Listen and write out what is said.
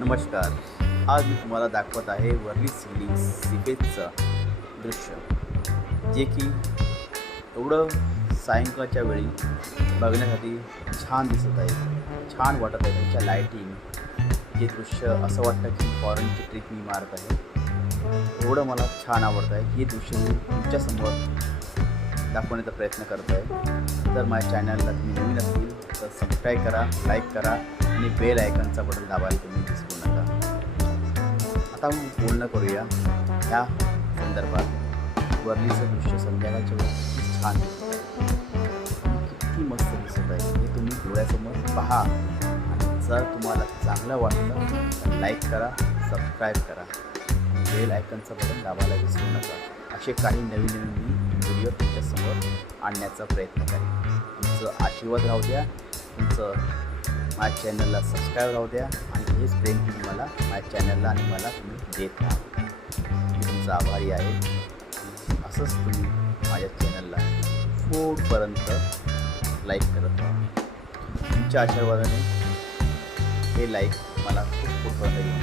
नमस्कार. आज मी तुम्हाला दाखवत आहे वर्ली सीलिंग सीपेजचं दृश्य, जे की एवढं सायंकाळच्या वेळी बघण्यासाठी छान दिसत आहे. छान वाटत आहे त्यांच्या लाईटिंग. हे दृश्य असं वाटतं की फॉरेनची ट्रिप मी मारत आहे. एवढं मला छान आवडतं आहे. हे दृश्य मी तुमच्यासमोर दाखवण्याचा प्रयत्न करत आहे. तर माझ्या चॅनलला तुम्ही नवीन असतील तर सबस्क्राईब करा, लाईक करा आणि बेल आयकॉनचा बटन दाबायला तुम्ही विसरू नका. आता बोलणं करूया ह्या संदर्भात. वर्लीचं दृश्य संध्याकाळच्या वेळी किती छान दिसत आहे, किती मस्त दिसत आहे. हे तुम्ही डोळ्यासमोर पहा आणि जर तुम्हाला चांगलं वाटलं तर लाईक करा, सबस्क्राईब करा, बेल आयकॉनचं बटन दाबायला विसरू नका. असे काही नवीन नवीन व्हिडिओ तुमच्यासमोर आणण्याचा प्रयत्न करेन. तुमचं आशीर्वाद राहू द्या, तुमचं माझ्या चॅनलला सबस्क्राईब राहू द्या आणि हेच प्रेम तुम्ही मला माझ्या चॅनलला आणि मला तुम्ही देत राहा. मी तुमचा आभारी आहे. असंच तुम्ही माझ्या चॅनलला पुढपर्यंत लाईक करत राहा. तुमच्या आशीर्वादाने हे लाईक मला खूप पुढपर्यंत घेऊन